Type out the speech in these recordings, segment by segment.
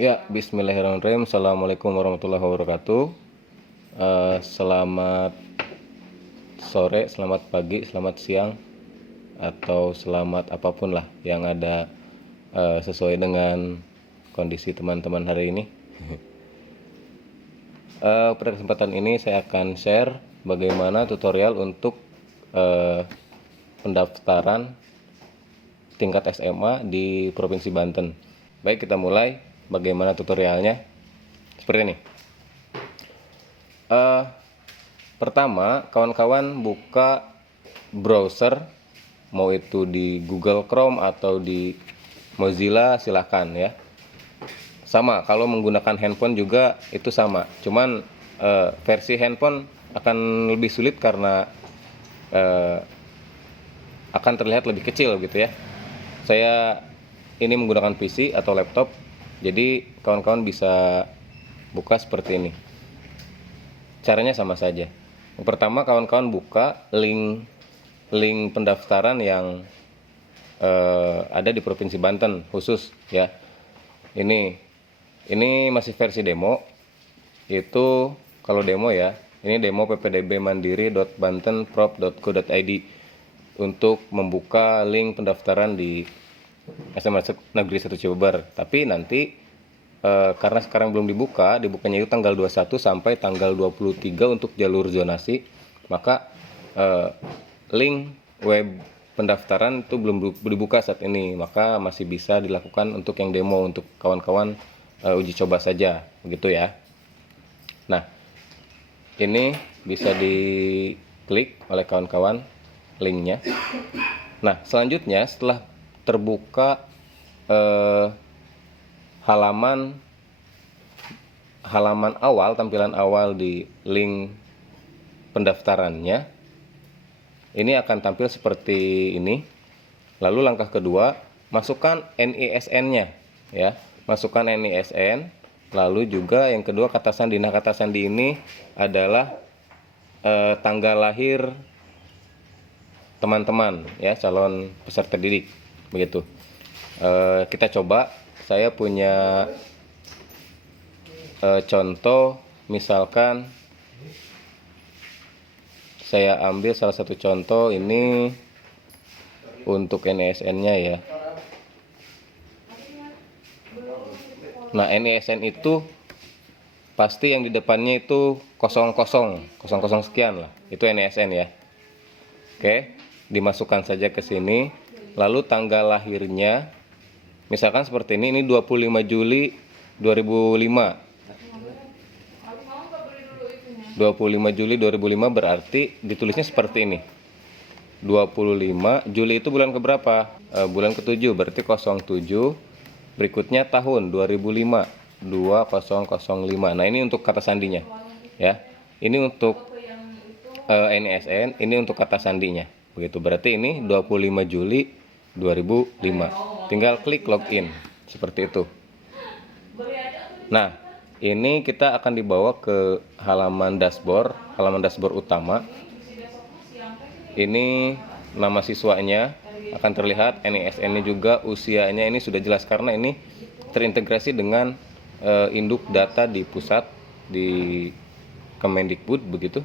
Ya, bismillahirrahmanirrahim. Assalamualaikum warahmatullahi wabarakatuh. Selamat sore, selamat pagi, selamat siang, atau selamat apapun lah yang ada sesuai dengan kondisi teman-teman hari ini. Pada kesempatan ini saya akan share bagaimana tutorial untuk pendaftaran tingkat SMA di Provinsi Banten. Baik, kita mulai. Bagaimana tutorialnya? Seperti ini. Pertama, kawan-kawan buka browser, mau itu di Google Chrome atau di Mozilla, silahkan ya. Sama, kalau menggunakan handphone juga itu sama. Cuman versi handphone akan lebih sulit karena akan terlihat lebih kecil gitu ya. Saya ini menggunakan PC atau laptop, jadi kawan-kawan bisa buka seperti ini. Caranya sama saja. Yang pertama, kawan-kawan buka link pendaftaran yang ada di Provinsi Banten khusus ya. Ini masih versi demo. Itu kalau demo ya, ini demo ppdbmandiri.bantenprov.go.id untuk membuka link pendaftaran di SMA Negeri 1 Cibeber. Tapi nanti karena sekarang belum dibukanya itu tanggal 21 sampai tanggal 23 untuk jalur zonasi, maka link web pendaftaran itu belum dibuka saat ini, maka masih bisa dilakukan untuk yang demo, untuk kawan-kawan uji coba saja, begitu ya. Nah, ini bisa diklik oleh kawan-kawan linknya. Nah, selanjutnya setelah terbuka halaman awal, tampilan awal di link pendaftarannya, ini akan tampil seperti ini. Lalu langkah kedua, masukkan NISN-nya ya. Masukkan NISN. Lalu juga yang kedua, kata sandi. Nah, kata sandi ini adalah tanggal lahir teman-teman ya, calon peserta didik, begitu. Kita coba. Saya punya contoh, misalkan saya ambil salah satu contoh ini untuk NISN-nya ya. Nah, NISN itu pasti yang di depannya itu 00 sekian lah. Itu NISN ya. Oke, dimasukkan saja ke sini. Lalu tanggal lahirnya misalkan seperti ini 25 Juli 2005. 25 Juli 2005 berarti ditulisnya seperti ini. 25 Juli itu bulan keberapa? Bulan ke-7, berarti 07. Berikutnya tahun 2005, 2005. Nah, ini untuk kata sandinya ya. Ini untuk NISN, ini untuk kata sandinya. Begitu. Berarti ini 25 Juli 2005. Tinggal klik login seperti itu. Nah, ini kita akan dibawa ke halaman dashboard utama. Ini nama siswanya akan terlihat, NISN-nya juga, usianya ini sudah jelas karena ini terintegrasi dengan induk data di pusat di Kemendikbud, begitu.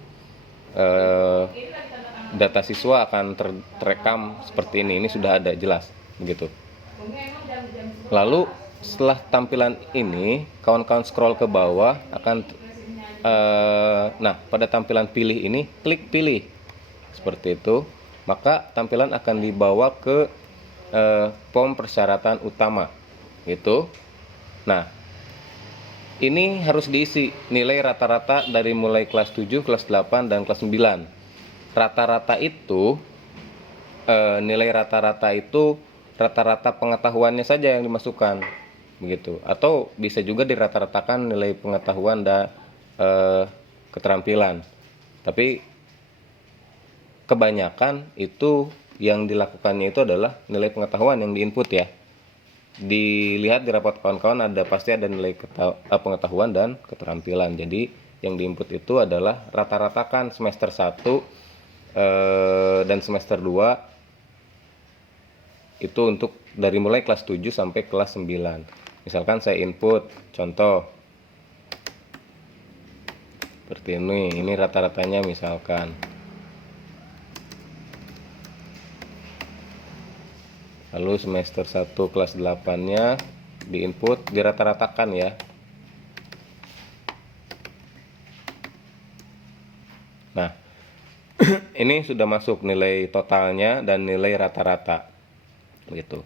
Data siswa akan terekam seperti ini sudah ada jelas, begitu. Lalu setelah tampilan ini, kawan-kawan scroll ke bawah akan nah, pada tampilan pilih ini, klik pilih seperti itu, maka tampilan akan dibawa ke form persyaratan utama gitu. Nah, ini harus diisi nilai rata-rata dari mulai kelas 7, kelas 8, dan kelas 9. Rata-rata itu nilai rata-rata itu rata-rata pengetahuannya saja yang dimasukkan, begitu. Atau bisa juga dirata-ratakan nilai pengetahuan dan keterampilan. Tapi kebanyakan itu yang dilakukannya itu adalah nilai pengetahuan yang diinput ya. Dilihat di rapot kawan-kawan pasti ada nilai pengetahuan dan keterampilan. Jadi yang diinput itu adalah rata-ratakan semester 1 dan semester 2 itu untuk dari mulai kelas 7 sampai kelas 9. Misalkan saya input contoh seperti ini rata-ratanya misalkan. Lalu semester 1 kelas 8-nya di input dirata-ratakan ya. Nah, ini sudah masuk nilai totalnya dan nilai rata-rata. Begitu.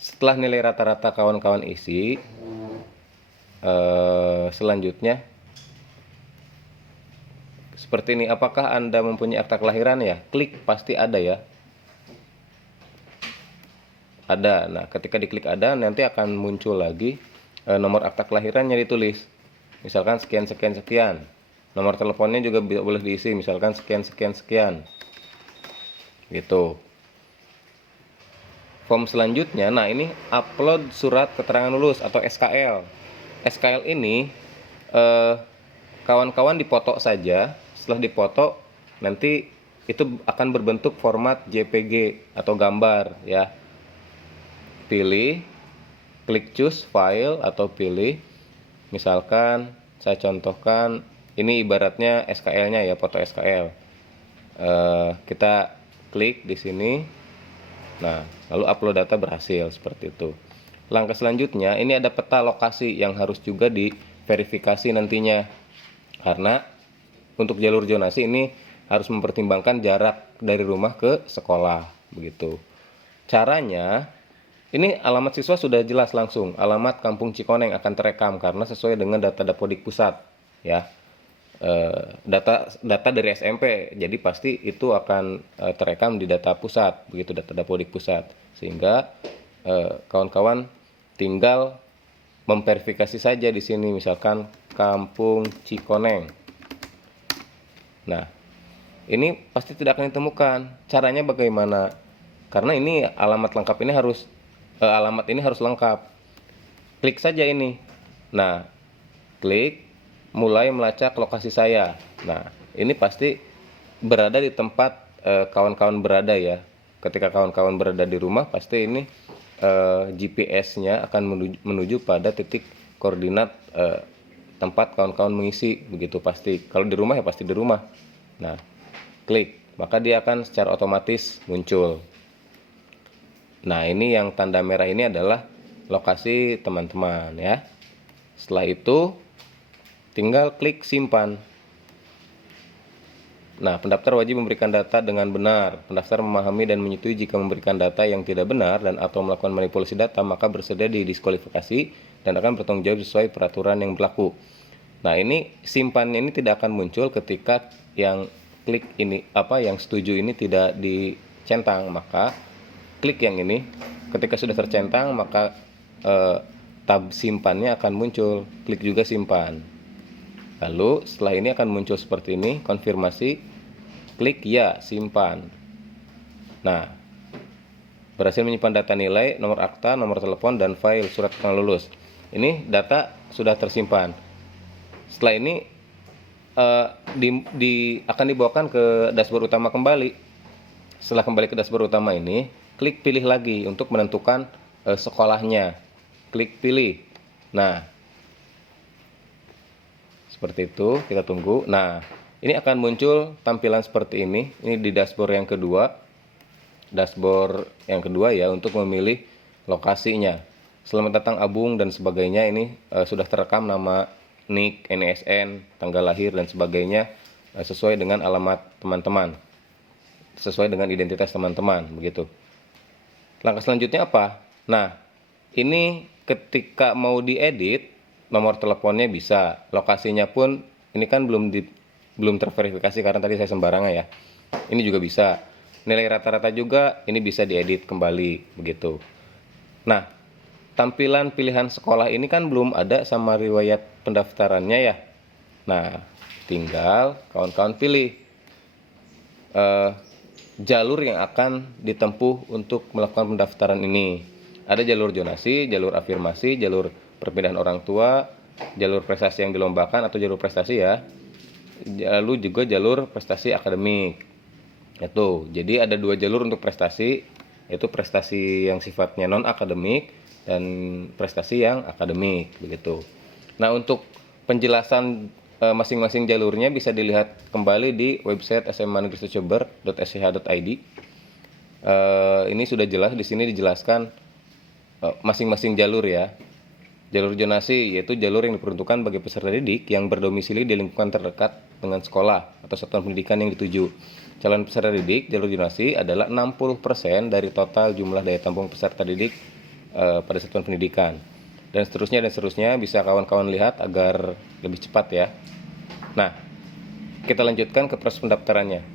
Setelah nilai rata-rata kawan-kawan isi, selanjutnya seperti ini. Apakah Anda mempunyai akta kelahiran ya? Klik pasti ada ya. Ada. Nah, ketika diklik ada, nanti akan muncul lagi nomor akta kelahirannya ditulis. Misalkan sekian sekian sekian. Nomor teleponnya juga boleh diisi, misalkan sekian sekian sekian. Gitu. Form selanjutnya, nah ini upload surat keterangan lulus atau SKL. SKL ini kawan-kawan dipoto saja. Setelah dipoto, nanti itu akan berbentuk format JPG atau gambar ya. Pilih, klik choose file atau pilih, misalkan saya contohkan ini ibaratnya SKL-nya ya, foto SKL. Kita klik di sini. Nah, lalu upload data berhasil seperti itu. Langkah selanjutnya ini ada peta lokasi yang harus juga diverifikasi nantinya. Karena untuk jalur zonasi ini harus mempertimbangkan jarak dari rumah ke sekolah begitu. Caranya ini alamat siswa sudah jelas langsung, alamat Kampung Cikoneng akan terekam karena sesuai dengan data Dapodik Pusat ya. Data dari SMP, jadi pasti itu akan terekam di data pusat, begitu data Dapodik Pusat. Sehingga kawan-kawan tinggal memverifikasi saja di sini, misalkan Kampung Cikoneng. Nah, ini pasti tidak akan ditemukan. Caranya bagaimana? Karena ini alamat lengkap ini harus alamat ini harus lengkap. Klik saja ini. Nah, klik mulai melacak lokasi saya. Nah, ini pasti berada di tempat kawan-kawan berada ya. Ketika kawan-kawan berada di rumah, pasti ini GPS-nya akan menuju pada titik koordinat tempat kawan-kawan mengisi, begitu pasti. Kalau di rumah ya pasti di rumah. Nah, klik, maka dia akan secara otomatis muncul. Nah, ini yang tanda merah ini adalah lokasi teman-teman ya. Setelah itu tinggal klik simpan. Nah, pendaftar wajib memberikan data dengan benar. Pendaftar memahami dan menyetujui jika memberikan data yang tidak benar dan atau melakukan manipulasi data, maka bersedia didiskualifikasi dan akan bertanggung jawab sesuai peraturan yang berlaku. Nah, ini simpannya ini tidak akan muncul ketika yang klik ini yang setuju ini tidak dicentang, maka klik yang ini. Ketika sudah tercentang, maka tab simpannya akan muncul. Klik juga simpan. Lalu setelah ini akan muncul seperti ini, konfirmasi, klik ya, simpan. Nah, berhasil menyimpan data nilai, nomor akta, nomor telepon, dan file surat keterangan lulus. Ini data sudah tersimpan. Setelah ini akan dibawakan ke dashboard utama kembali. Setelah kembali ke dashboard utama ini, klik pilih lagi untuk menentukan sekolahnya. Klik pilih. Nah, seperti itu, kita tunggu. Nah, ini akan muncul tampilan seperti ini. Ini di dashboard yang kedua. Dashboard yang kedua ya, untuk memilih lokasinya. Selamat datang Abung dan sebagainya, ini sudah terekam nama, NIK, NISN, tanggal lahir dan sebagainya sesuai dengan alamat teman-teman. Sesuai dengan identitas teman-teman, begitu. Langkah selanjutnya apa? Nah, ini ketika mau diedit, nomor teleponnya bisa, lokasinya pun ini kan belum terverifikasi karena tadi saya sembarangan ya. Ini juga bisa. Nilai rata-rata juga ini bisa diedit kembali, begitu. Nah, tampilan pilihan sekolah ini kan belum ada sama riwayat pendaftarannya ya. Nah, tinggal kawan-kawan pilih jalur yang akan ditempuh untuk melakukan pendaftaran ini. Ada jalur zonasi, jalur afirmasi, jalur perpindahan orang tua, jalur prestasi yang dilombakan atau jalur prestasi ya. Lalu juga jalur prestasi akademik. Jadi ada dua jalur untuk prestasi, yaitu prestasi yang sifatnya non akademik dan prestasi yang akademik begitu. Nah, untuk penjelasan masing-masing jalurnya bisa dilihat kembali di website sma-negeri-jember.sch.id. Ini sudah jelas, di sini dijelaskan masing-masing jalur ya. Jalur zonasi yaitu jalur yang diperuntukkan bagi peserta didik yang berdomisili di lingkungan terdekat dengan sekolah atau satuan pendidikan yang dituju. Calon peserta didik jalur zonasi adalah 60% dari total jumlah daya tampung peserta didik pada satuan pendidikan. Dan seterusnya bisa kawan-kawan lihat agar lebih cepat ya. Nah, kita lanjutkan ke proses pendaftarannya.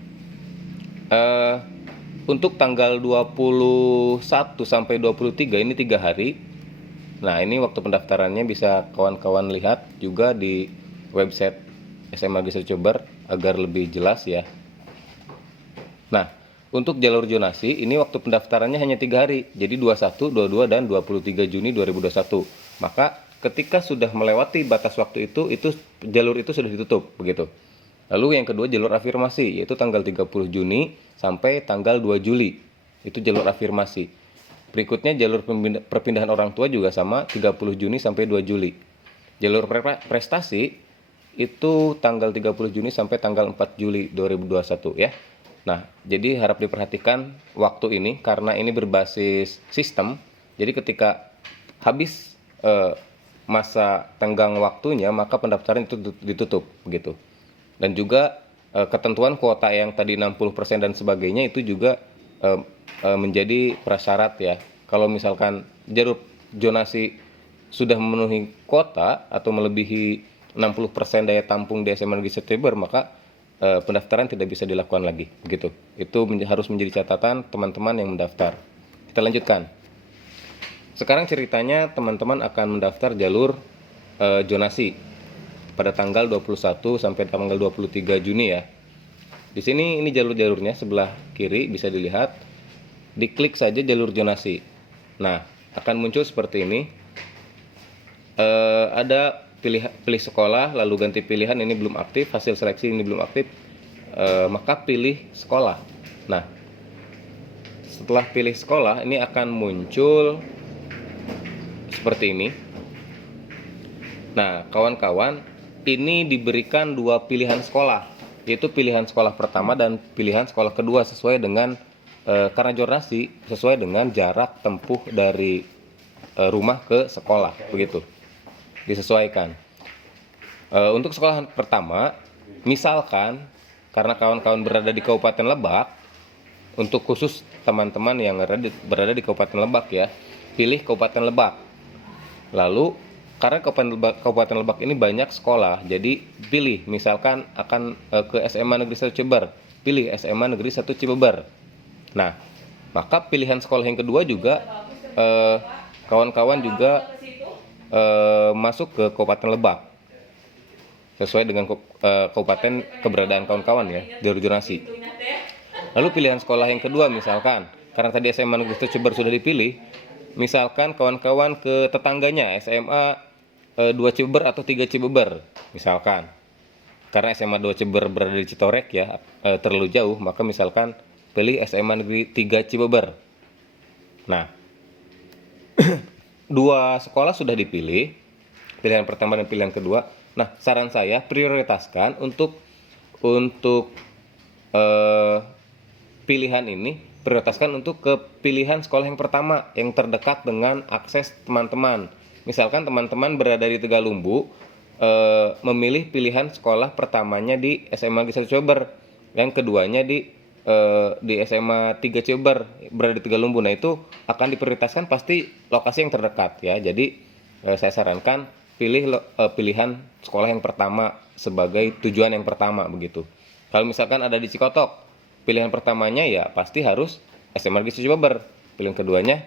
Untuk tanggal 21 sampai 23 ini 3 hari. Nah, ini waktu pendaftarannya bisa kawan-kawan lihat juga di website SMA Geser Jember agar lebih jelas ya. Nah, untuk jalur zonasi ini waktu pendaftarannya hanya 3 hari. Jadi 21, 22 dan 23 Juni 2021. Maka ketika sudah melewati batas waktu itu jalur itu sudah ditutup begitu. Lalu yang kedua jalur afirmasi yaitu tanggal 30 Juni sampai tanggal 2 Juli. Itu jalur afirmasi. Berikutnya jalur perpindahan orang tua juga sama 30 Juni sampai 2 Juli. Jalur prestasi itu tanggal 30 Juni sampai tanggal 4 Juli 2021 ya. Nah, jadi harap diperhatikan waktu ini karena ini berbasis sistem. Jadi ketika habis masa tenggang waktunya maka pendaftaran itu ditutup begitu. Dan juga ketentuan kuota yang tadi 60% dan sebagainya itu juga menjadi prasyarat ya. Kalau misalkan jalur zonasi sudah memenuhi kuota atau melebihi 60% daya tampung di SMA Negeri Jember, maka pendaftaran tidak bisa dilakukan lagi begitu. Itu harus menjadi catatan teman-teman yang mendaftar. Kita lanjutkan. Sekarang ceritanya teman-teman akan mendaftar jalur zonasi pada tanggal 21 sampai tanggal 23 Juni ya. Di sini ini jalur-jalurnya sebelah kiri bisa dilihat. Diklik saja jalur zonasi. Nah, akan muncul seperti ini. Ada pilih sekolah, lalu ganti pilihan ini belum aktif, hasil seleksi ini belum aktif. Maka pilih sekolah. Nah, setelah pilih sekolah ini akan muncul seperti ini. Nah, kawan-kawan, ini diberikan 2 pilihan sekolah, yaitu pilihan sekolah pertama dan pilihan sekolah kedua sesuai dengan karena zonasi sesuai dengan jarak tempuh dari rumah ke sekolah begitu. Disesuaikan. Untuk sekolah pertama, misalkan karena kawan-kawan berada di Kabupaten Lebak, untuk khusus teman-teman yang berada di Kabupaten Lebak ya, pilih Kabupaten Lebak. Lalu karena Kabupaten Lebak ini banyak sekolah, jadi pilih misalkan akan ke SMA Negeri 1 Jember, pilih SMA Negeri 1 Cibeber. Nah, maka pilihan sekolah yang kedua juga kawan-kawan juga masuk ke Kabupaten Lebak sesuai dengan kabupaten keberadaan kawan-kawan ya, jalur zonasi. Lalu pilihan sekolah yang kedua misalkan karena tadi SMA Negeri 1 Jember sudah dipilih, misalkan kawan-kawan ke tetangganya SMA 2 Cibeber atau 3 Cibeber misalkan. Karena SMA 2 Cibeber berada di Citorek ya, terlalu jauh, maka misalkan pilih SMA Negeri 3 Cibeber. Nah, 2 sekolah sudah dipilih, pilihan pertama dan pilihan kedua. Nah, saran saya prioritaskan untuk pilihan ini, prioritaskan untuk ke pilihan sekolah yang pertama yang terdekat dengan akses teman-teman. Misalkan teman-teman berada di Tegalumbu, memilih pilihan sekolah pertamanya di SMA Negeri 1 Jember, yang keduanya di SMA 3 Cibeber berada di Tegalumbu. Nah, itu akan diprioritaskan pasti lokasi yang terdekat ya. Jadi saya sarankan pilih pilihan sekolah yang pertama sebagai tujuan yang pertama begitu. Kalau misalkan ada di Cikotok, pilihan pertamanya ya pasti harus SMA Negeri 1 Cibeber. Pilihan keduanya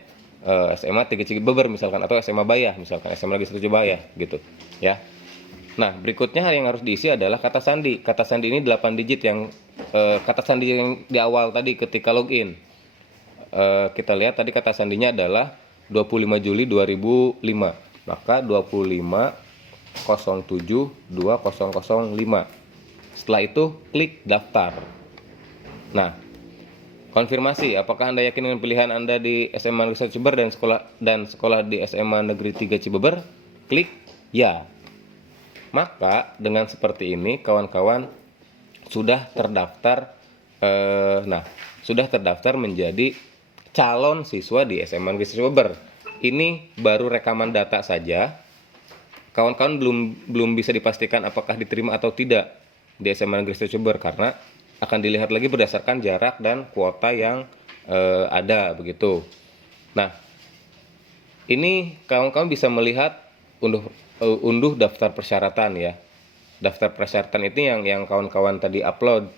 SMA 3 Cibeber misalkan, atau SMA Bayah misalkan, SMA Negeri 1 Bayah gitu ya. Nah, berikutnya yang harus diisi adalah kata sandi. Kata sandi ini 8 digit yang kata sandi yang di awal tadi ketika login. Kita lihat tadi kata sandinya adalah 25 Juli 2005. Maka 25072005. Setelah itu klik daftar. Nah, Konfirmasi, apakah Anda yakin dengan pilihan Anda di SMA Negeri 1 Cibeber dan sekolah di SMA Negeri 3 Cibeber? Klik ya. Maka dengan seperti ini kawan-kawan sudah terdaftar sudah terdaftar menjadi calon siswa di SMA Negeri 1 Cibeber. Ini baru rekaman data saja. Kawan-kawan belum bisa dipastikan apakah diterima atau tidak di SMA Negeri 1 Cibeber karena akan dilihat lagi berdasarkan jarak dan kuota yang ada begitu. Nah, ini kawan-kawan bisa melihat unduh daftar persyaratan ya. Daftar persyaratan itu yang kawan-kawan tadi upload.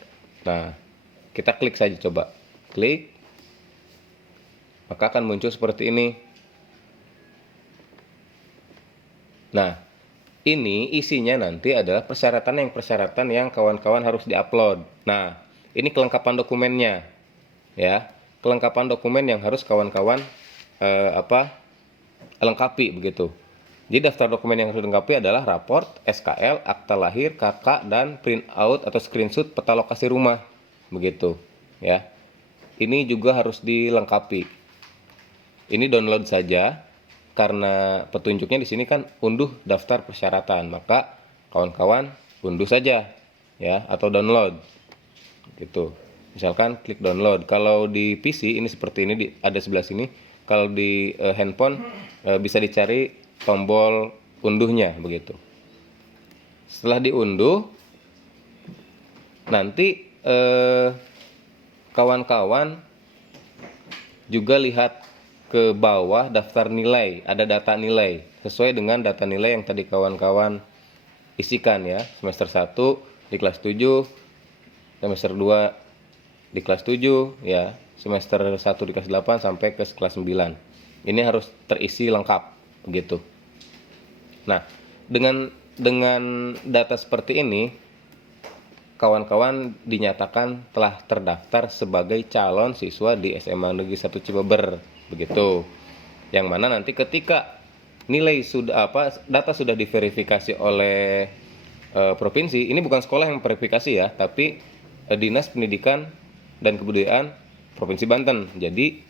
Nah, kita klik saja coba. Klik. Maka akan muncul seperti ini. Nah, ini isinya nanti adalah persyaratan yang kawan-kawan harus diupload. Nah, ini kelengkapan dokumennya, ya, kelengkapan dokumen yang harus kawan-kawan lengkapi begitu. Jadi daftar dokumen yang harus dilengkapi adalah raport, SKL, akta lahir, KK, dan print out atau screenshot peta lokasi rumah, begitu, ya. Ini juga harus dilengkapi. Ini download saja. Karena petunjuknya di sini kan unduh daftar persyaratan, maka kawan-kawan unduh saja ya atau download gitu. Misalkan klik download. Kalau di PC ini seperti ini, ada sebelah sini. Kalau di handphone bisa dicari tombol unduhnya begitu. Setelah diunduh, nanti kawan-kawan juga lihat ke bawah daftar nilai, ada data nilai sesuai dengan data nilai yang tadi kawan-kawan isikan ya. Semester 1 di kelas 7, semester 2 di kelas 7 ya, semester 1 di kelas 8 sampai ke kelas 9. Ini harus terisi lengkap begitu. Nah, dengan data seperti ini kawan-kawan dinyatakan telah terdaftar sebagai calon siswa di SMA Negeri 1 Cibeber begitu. Yang mana nanti ketika nilai data sudah diverifikasi oleh provinsi, ini bukan sekolah yang verifikasi ya, tapi Dinas Pendidikan dan Kebudayaan Provinsi Banten. Jadi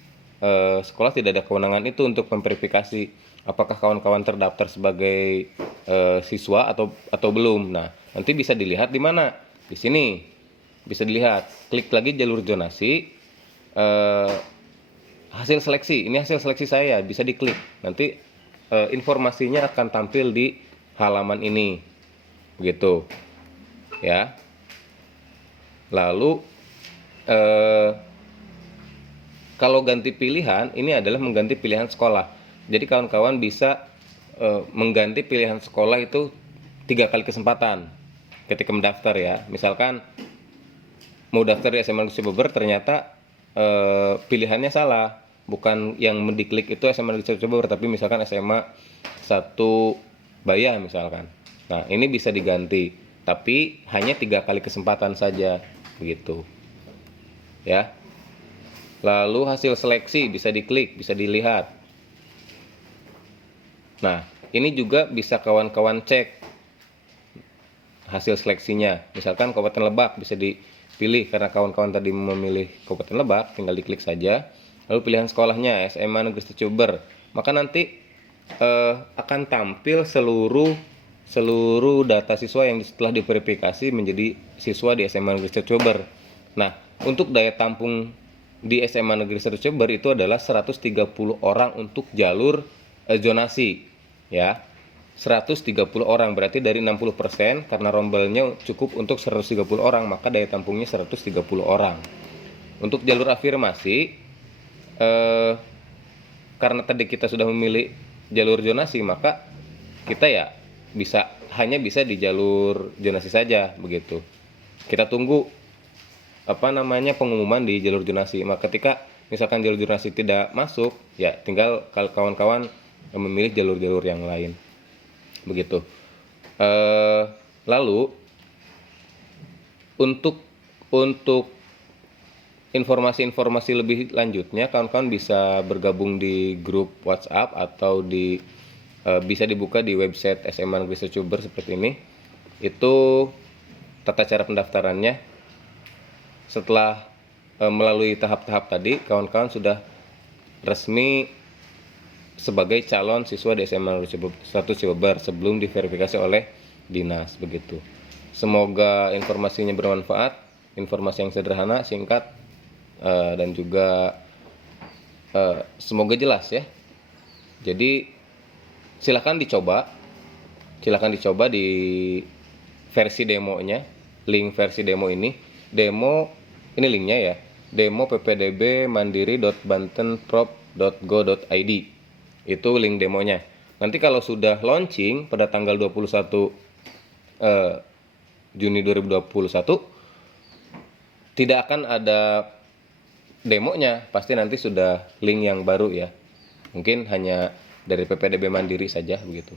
sekolah tidak ada kewenangan itu untuk memverifikasi apakah kawan-kawan terdaftar sebagai siswa atau belum. Nah, nanti bisa dilihat di mana? Di sini bisa dilihat. Klik lagi jalur zonasi. Hasil seleksi, ini hasil seleksi saya, bisa diklik. Nanti informasinya akan tampil di halaman ini, begitu, ya. Lalu kalau ganti pilihan, ini adalah mengganti pilihan sekolah. Jadi kawan-kawan bisa mengganti pilihan sekolah itu 3 kali kesempatan ketika mendaftar ya. Misalkan mau daftar di SMA Negeri Cibeber, ternyata pilihannya salah, bukan yang diklik itu SMA Negeri Cibeber, tapi misalkan SMA 1 Baya misalkan. Nah, ini bisa diganti, tapi hanya 3 kali kesempatan saja begitu ya. Lalu hasil seleksi bisa diklik, bisa dilihat. Nah, ini juga bisa kawan-kawan cek hasil seleksinya. Misalkan Kabupaten Lebak bisa dipilih, karena kawan-kawan tadi memilih Kabupaten Lebak, tinggal diklik saja. Lalu pilihan sekolahnya SMA Negeri 1 Cibeber, maka nanti akan tampil seluruh data siswa yang setelah diverifikasi menjadi siswa di SMA Negeri 1 Cibeber. Nah, untuk daya tampung di SMA Negeri 1 Cibeber itu adalah 130 orang untuk jalur zonasi ya. 130 orang, berarti dari 60%, karena rombelnya cukup untuk 130 orang, maka daya tampungnya 130 orang. Untuk jalur afirmasi, karena tadi kita sudah memilih jalur zonasi, maka kita ya hanya bisa di jalur zonasi saja begitu. Kita tunggu pengumuman di jalur zonasi. Maka ketika misalkan jalur zonasi tidak masuk, ya tinggal kawan-kawan memilih jalur-jalur yang lain begitu. Lalu untuk informasi-informasi lebih lanjutnya, kawan-kawan bisa bergabung di grup WhatsApp atau bisa dibuka di website SMA Negeri 1 Cibeber seperti ini. Itu tata cara pendaftarannya. Setelah melalui tahap-tahap tadi, kawan-kawan sudah resmi sebagai calon siswa di SMA 1 Cibeber sebelum diverifikasi oleh dinas begitu. Semoga informasinya bermanfaat, informasi yang sederhana, singkat, dan juga semoga jelas ya. Jadi silakan dicoba di versi demonya, link versi demo ini linknya ya, demo ppdb-mandiri.bantenprov.go.id. Itu link demonya. Nanti kalau sudah launching pada tanggal 21 Juni 2021 tidak akan ada demonya, pasti nanti sudah link yang baru ya. Mungkin hanya dari PPDB Mandiri saja begitu.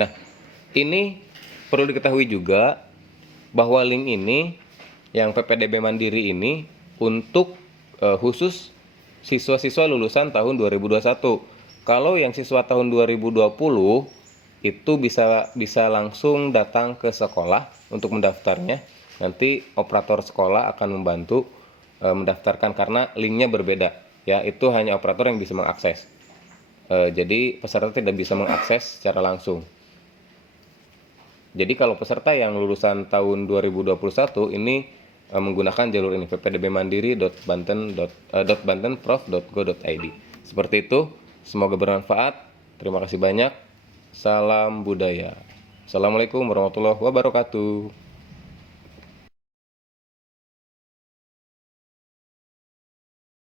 Nah, ini perlu diketahui juga bahwa link ini yang PPDB Mandiri ini untuk khusus siswa-siswa lulusan tahun 2021. Kalau yang siswa tahun 2020 itu bisa langsung datang ke sekolah untuk mendaftarnya. Nanti operator sekolah akan membantu mendaftarkan karena linknya berbeda ya. Itu hanya operator yang bisa mengakses. Jadi peserta tidak bisa mengakses secara langsung. Jadi kalau peserta yang lulusan tahun 2021 ini menggunakan jalur ini ppdbmandiri.bantenprov.go.id. Seperti itu. Semoga bermanfaat. Terima kasih banyak. Salam budaya. Assalamualaikum warahmatullahi wabarakatuh.